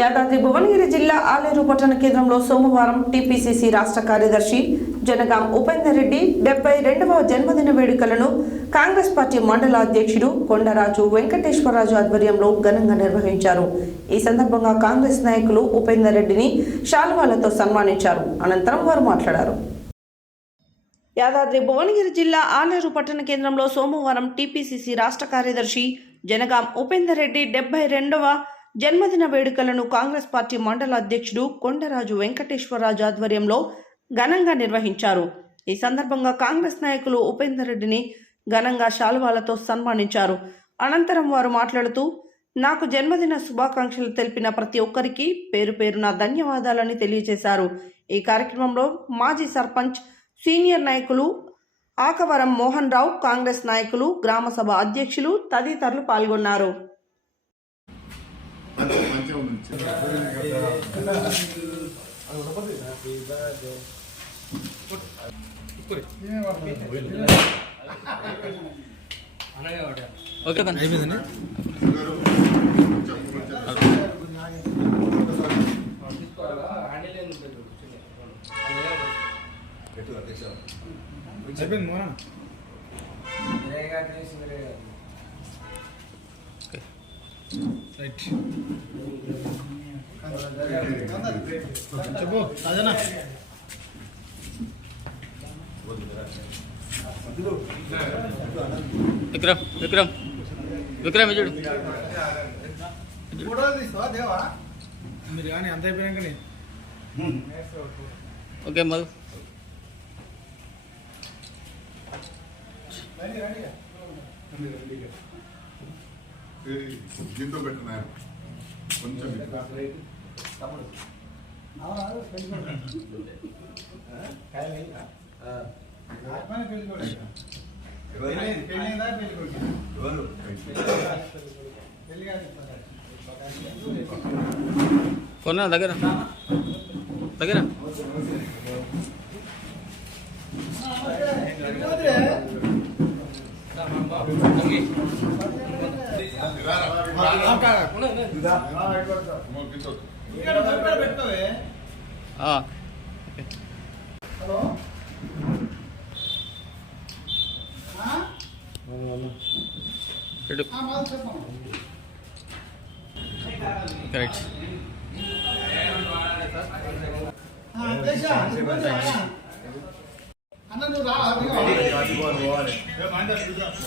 యాదాద్రి భువనగిరి జిల్లా ఆలేరు పట్టణ కేంద్రంలో సోమవారం టీపీసీసీ రాష్ట్ర కార్యదర్శి జనగాం ఉపేందర్ రెడ్డి డెబ్బై రెండవ జన్మదిన వేడుకలను కాంగ్రెస్ పార్టీ మండల అధ్యక్షుడు కొండరాజు వెంకటేశ్వరరాజు ఆధ్వర్యంలో ఘనంగా నిర్వహించారు. ఈ సందర్భంగా కాంగ్రెస్ నాయకులు ఉపేందర్ రెడ్డిని శాల్వాలతో సన్మానించారు. అనంతరం వారు మాట్లాడారు. యాదాద్రి భువనగిరి జిల్లా ఆలేరు పట్టణ కేంద్రంలో సోమవారం టీపీసీసీ రాష్ట్ర కార్యదర్శి జనగాం ఉపేందర్ రెడ్డి డెబ్బై రెండవ జన్మదిన వేడుకలను కాంగ్రెస్ పార్టీ మండల అధ్యక్షుడు కొండరాజు వెంకటేశ్వరరాజు ఆధ్వర్యంలో ఘనంగా నిర్వహించారు. ఈ సందర్భంగా కాంగ్రెస్ నాయకులు ఉపేందర్ రెడ్డిని ఘనంగా శాలువాలతో సన్మానించారు. అనంతరం వారు మాట్లాడుతూ నాకు జన్మదిన శుభాకాంక్షలు తెలిపిన ప్రతి ఒక్కరికి పేరు పేరున ధన్యవాదాలని తెలియజేశారు. ఈ కార్యక్రమంలో మాజీ సర్పంచ్ సీనియర్ నాయకులు ఆకవరం మోహన్ రావు కాంగ్రెస్ నాయకులు గ్రామసభ అధ్యక్షులు తదితరులు పాల్గొన్నారు. మంచిగా మంచిగా ఉంది ఓకే కన్నా అయిపోయిందండి అయిపోయింది మోనా రైట్ చెప్పు అదేనా విక్రమ్ విక్రమ్ విక్రమ్ చూడు. మీరు కానీ అంత అయిపోయాకనే ఓకే మధు. ఇది దీంతో పెట్టిన కొంచెం ఫోన్ దగ్గర దగ్గర ఓకే. ఇటు. కరెక్ట్ ఇంకోటలా ఏం కాదు